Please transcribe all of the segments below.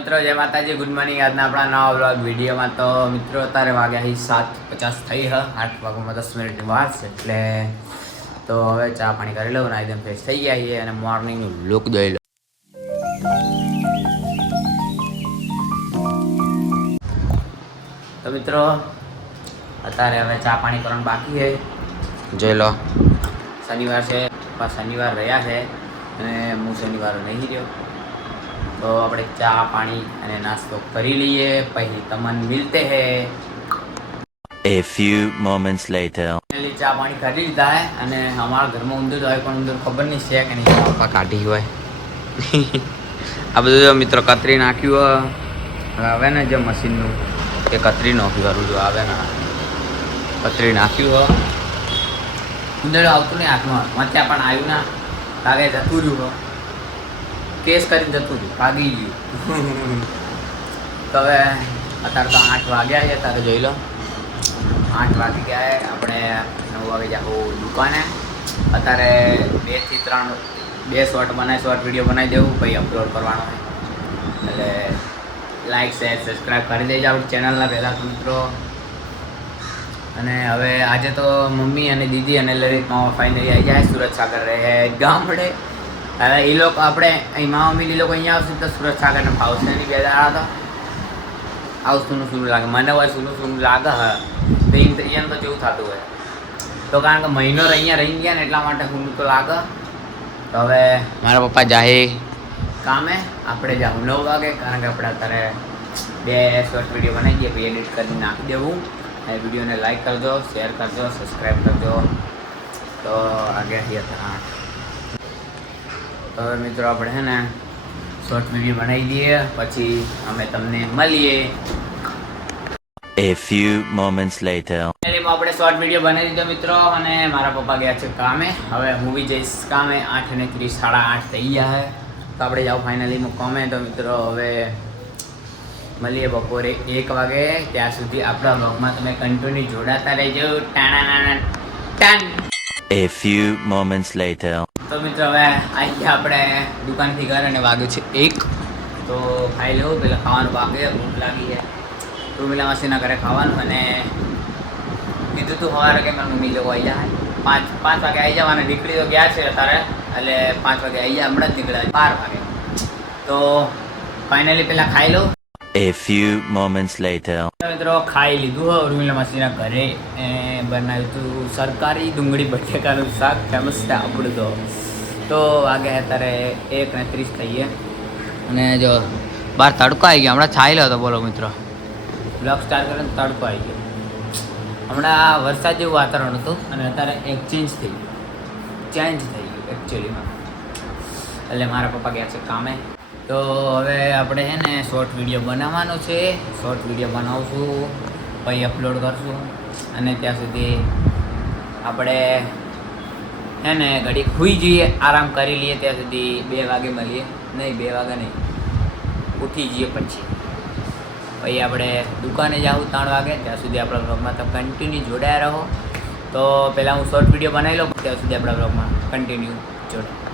મિત્રો જય માતાજી ગુડ મોર્નિંગ. આજના આપણા નવા બ્લોગ વિડીયોમાં તો મિત્રો અત્યારે વાગ્યા અહીં સાત પચાસ થઈ હ આઠ વાગવામાં દસ મિનિટની વાર છે એટલે તો હવે ચા પાણી કરી લઉં ને એકદમ ફ્રેશ થઈ ગયા છીએ અને મોર્નિંગ લુક જોઈ લો તો મિત્રો અત્યારે હવે ચા પાણી કરવાનું બાકી છે. જોઈ લો. શનિવાર છે શનિવાર રહ્યા છે અને હું શનિવાર નહીં રહ્યો. તો આપણે ચા પાણી અને નાસ્તો કરી લઈએ. પછી તમન મિલતે હે. A few moments later. ચા પાણી કરી લીધા હે અને અમારા ઘરમાં ઉંદર હોય પણ ઉંદર ખબર નહીં છે કે નહીં. પાપા કાઢી હોય. આ બધું જો મિત્રો કતરી નાખ્યું હવે આવે ને જે મશીનનું. એ કતરી નાખ્યું કરું જો આવે ને. કતરી નાખ્યું હો. ઉંદર આવતું નહીં હાથમાં. મચ્યા પણ આવ્યું ના. કાગે જતું રહ્યું હો. કેસ કરીને જતું હતું, ભાગી ગયું. તો હવે અત્યારે તો આઠ વાગ્યા છે, તારે જોઈ લો. આઠ વાગી ગયા આપણે નવ વાગે જાઉં દુકાને. અત્યારે બેથી ત્રણ, બે શોર્ટ બનાવી શોર્ટ વીડિયો બનાવી દેવું, પછી અપલોડ કરવાનો એટલે લાઈક શેર સબસ્ક્રાઈબ કરી દેજો આપણી ચેનલના પહેલાં મિત્રો. અને હવે આજે તો મમ્મી અને દીદી અને લલિત મામા ફાઇનલી આવી જાય, સુરત સાગર રહે, ગામડે. હવે એ લોકો આપણે અહીં મામા એ લોકો અહીંયા આવશે તો સુરત સાગરને ફાવશે નહીં, બે દાડા તો. આવું સુનું સુનું લાગે, મને હોય સુનું સુનું લાગે હા તો એમ તો એમ તો જેવું થતું હોય. તો કારણ કે મહિનો અહીંયા રહી ગયા ને એટલા માટે સૂનું તો લાગે. તો હવે મારા પપ્પા જાહે કામે, આપણે જાઉં નવ વાગે, કારણ કે આપણે અત્યારે બે શોર્ટ વીડિયો બનાવી દઈએ, પછી એડિટ કરી નાખી દેવું. એ વિડીયોને લાઈક કરજો શેર કરજો સબસ્ક્રાઈબ કરજો. તો આગળ છીએ આઠ તો હવે મિત્રો આપણે હે ને શોર્ટ વીડિયો બનાવી દઈએ પછી અમે તમને મળીએ. A few moments later. આપણે શોર્ટ વીડિયો બનાવી દીધો મિત્રો અને મારા પપ્પા ગયા છે કામે. હવે હું બી જઈશ કામે આઠ ને ત્રીસ સાડા આઠ થઈ ગયા હે તો આપણે જાઓ ફાઇનલીમાં કોમે. તો મિત્રો હવે મળીએ બપોરે એક વાગે. ત્યાં સુધી આપણા બ્લોગમાં તમે કન્ટિન્યુ જોડાતા રહેજો. ટાણા ટાન A few moments later. તો મિત્રો હવે આવી ગયા આપણે દુકાનથી ઘર અને વાગ્યું છે એક. તો ખાઈ લેવું પેલા ખાવાનું વાગે, ભૂખ લાગી છે તો પેલા માસીના ઘરે ખાવાનું અને કીધું તું સવારે કે મારા મમ્મી લોકો આવી જાય પાંચ પાંચ વાગે આવી જવાના, નીકળી તો ગયા છે અત્યારે. એટલે પાંચ વાગે આવી જાય હમણાં જ નીકળ્યા બાર વાગે. તો ફાઇનલી પેલા ખાઈ લઉં A few moments later. મિત્રો ખાઈ લીધું હવે ઉર્મિલા માસીના ઘરે એ બનાવ્યું હતું સરકારી ડુંગળી બટેકાનું શાક ફેમસ છે આપણું તો. તો વાગે અત્યારે એક ને ત્રીસ થઈએ. અને જો બહાર તડકો આવી ગયો હમણાં છાઈ લો તો બોલો મિત્રો. બ્લોક સ્ટાર કરે ને તડકો આવી ગયો. હમણાં વરસાદ જેવું વાતાવરણ હતું અને અત્યારે એક ચેન્જ થઈ ગયું. ચેન્જ થઈ ગયું એકચ્યુઅલીમાં એટલે મારા પપ્પા ગયા છે કામે. તો હવે આપણે છે ને શોર્ટ વીડિયો બનાવવાનો છે. શોર્ટ વીડિયો બનાવશું, પછી અપલોડ કરશું. અને ત્યાં સુધી આપણે છે ને ઘડી ખુઈ જઈએ, આરામ કરી લઈએ, ત્યાં સુધી બે વાગે મળીએ. નહીં, બે વાગે નહીં. ઉઠી જઈએ પછી. પછી આપણે દુકાને જાઉં ત્રણ વાગે, ત્યાં સુધી આપણા બ્લોગમાં તમે કન્ટિન્યુ જોડાયા રહો. તો પહેલાં હું શોર્ટ વીડિયો બનાવી લઉં, ત્યાં સુધી આપણા બ્લોગમાં કન્ટિન્યુ જોડાય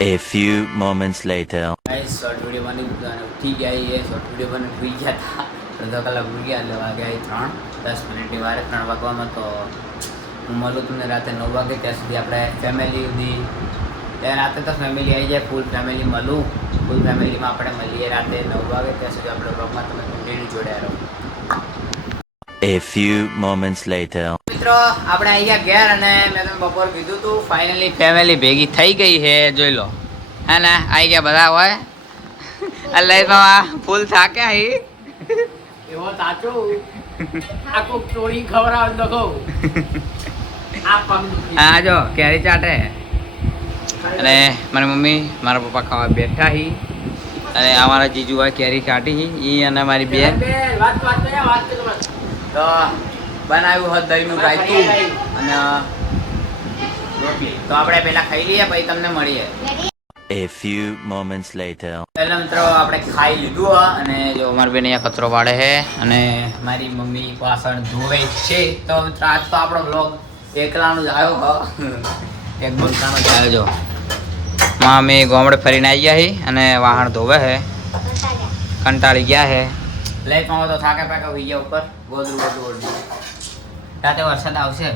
A few moments later. Guys short video બની અને ઉઠી ગયા એ શોર્ટ વીડિયો બની ભૂલી ગયા હતા. અડધો કલાક ભૂલી ગયા, એટલે વાગ્યા એ ત્રણ. દસ મિનિટની વારે ત્રણ વાગવામાં તો હું મળું તમને રાતે નવ વાગે, ત્યાં સુધી આપણે ફેમિલી સુધી. ત્યાં રાતે તો ફેમિલી આવી જાય ફૂલ ફેમિલી મળું. ફૂલ ફેમિલીમાં આપણે મળીએ રાતે નવ વાગે, ત્યાં સુધી આપણે બ્લોગમાં તમે કન્ટિન્યુ જોડાયા રહો. A few moments later. મિત્રો આપણે આવી ગયા ઘેર અને મેં તમને બપોર કીધું હતું ફાઇનલી ફેમિલી ભેગી થઈ ગઈ છે જોઈ લો. હે ને આવી ગયા બધા હોય. આ ફૂલ થાકે અહીં. એવો સાચો. આખો ચોરી ખવડાવે તો કહું. આ પગ હા જો કેરી ચાટે. અને મારી મમ્મી મારા પપ્પા ખાવા બેઠા હી. અને અમારા જીજુ હોય કેરી ચાટી હી ઈ અને મારી બેન. વાત વાત કરે, વાત કરે, વાત. તો બનાવ્યું હતું દહીંનું રાયતું અને રોટલી. તો આપણે પહેલા ખાઈ લઈએ પછી તમને મળીએ. A few moments later. પહેલા મિત્રો આપણે ખાઈ લીધું હા. અને જો મારી બેન અહીંયા કચરો વાળે છે અને મારી મમ્મી વાસણ ધોવે છે. તો મિત્રો આજ તો આપણો બ્લોગ એકલાનો જ આવ્યો હો. એક બંકાનો જ આવ્યો જો. માં અમે ગામડે ફરીને આવી ગયા છે અને વાહણ ધોવે છે. કંટાળી ગયા હે લાઈટમાં તો થાકે પાકે હોઈ ઉપર. ગોદરું બધું ઓઢી રાતે વરસાદ આવશે.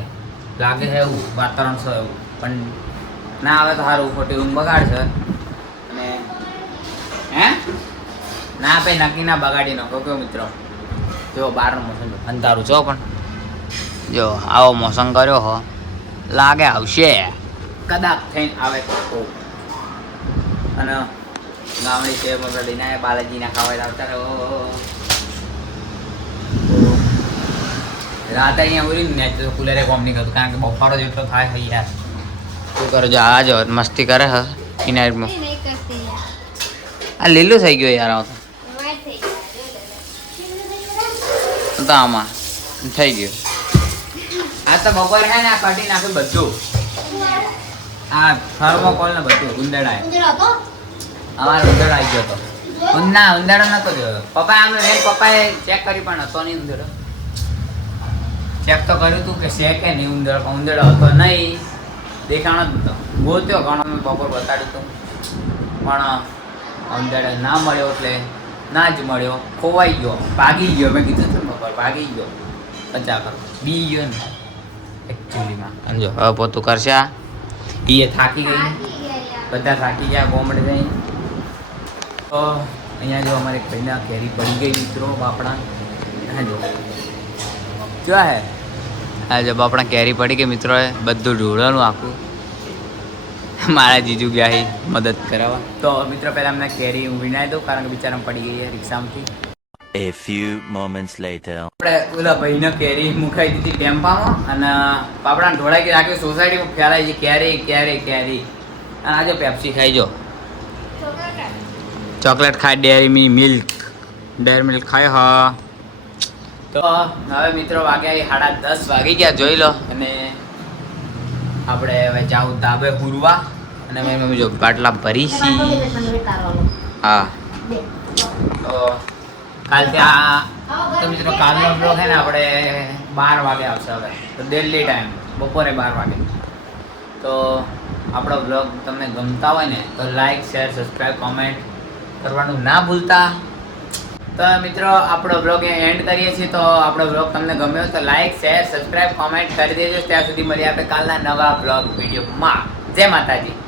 લાગે છે એવું વાતાવરણ છે એવું. પણ ના આવે તો સારું ખોટી ઊંઘ બગાડશે. અને હે? ના ભાઈ, નક્કી ના બગાડી નાખો કયો મિત્રો? જો બહારનું મોસમ અંધારું છો પણ. જો, આવો મોસમ કર્યો હો. લાગે આવશે. કદાચ થઈને આવે તો. અને ગામડી છે મતલબ લઈને બાલાજીના ખાવા આવતા રહો. રાતે અહીંયા ઉરી ને તો કુલરે કોમ નહીં કરતું કારણ કે બફારો જેટલો થાય છે યાર. શું કરો જો આ જો મસ્તી કરે હ કિનારમાં. આ લીલું થઈ ગયું યાર આવતો તો. તો આમાં થઈ ગયું. આ તો બપોર હે ને આ કાઢી નાખ્યું બધું. આ થર્મોકોલ ને બધું ગુંદડા અમારે ઉંદર આવી ગયો હતો. ના ઉંદરડો નતો જોયો પપ્પા આમ પપ્પાએ ચેક કરી પણ હતો નહીં ઉંદરડો ચેક તો કર્યું હતું કે છે કે નહીં ઉંદર ઉંદર હતો નહીં. દેખાણો જ હતો ગોત્યો ઘણો મેં બપોર બતાડ્યું હતું પણ ઉંદર ના મળ્યો એટલે ના જ મળ્યો. ખોવાઈ ગયો. ભાગી ગયો. મેં કીધું હતું બપોર ભાગી ગયો. બચા કરો. બી ગયો ને. એકચ્યુઅલીમાં અને જો હવે પોતું કરશે એ થાકી ગઈ. બધા થાકી ગયા ગોમડે જઈ તો અહીંયા જો અમારે ભાઈના કેરી પડી ગઈ મિત્રો બાપડા. હા જો. જો હે? આ જો બાપડા કેરી પડી ગઈ મિત્રો બધું ઢોળવાનું આખું. મારા જીજુ ગયા હી મદદ કરાવવા. તો મિત્રો પહેલા અમને કેરી હું વિનાઈ દઉં કારણ કે બિચારા પડી ગઈ રિક્ષામાંથી. A few moments later. આપણે ઓલા ભાઈને કેરી મુકાઈ દીધી ટેમ્પામાં અને પાપડા ઢોળાઈ કે રાખ્યું સોસાયટીમાં ફેલાઈ છે કેરી કેરી કેરી. અને આજે પેપ્સી ખાઈ જો. ચોકલેટ ખાય ડેરી મી મિલ્ક ડેરી મિલ્ક ખાય હા. તો હવે મિત્રો વાગ્યા સાડા દસ વાગી ગયા, જોઈ લો. અને આપણે હવે જાઉં ધાબે પૂરવા અને મેં મમ્મી જો બાટલા ભરી છી હા. તો કાલ આ તો મિત્રો કાલનો બ્લોગ છે ને આપણે બાર વાગે આવશે હવે. તો દિલ્હી ટાઈમ બપોરે બાર વાગે. તો આપણો બ્લોગ તમને ગમતા હોય ને, તો લાઈક શેર સબસ્ક્રાઈબ કોમેન્ટ કરવાનું ના ભૂલતા. તો મિત્રો, આપણો બ્લોગ એન્ડ કરીએ છીએ. તો આપણો બ્લોગ તમને ગમ્યો તો લાઈક શેર સબસ્ક્રાઈબ કોમેન્ટ કરી દેજો. ત્યાં સુધી મળીએ આપણે કાલના નવા બ્લોગ વિડીયોમાં જય માતાજી.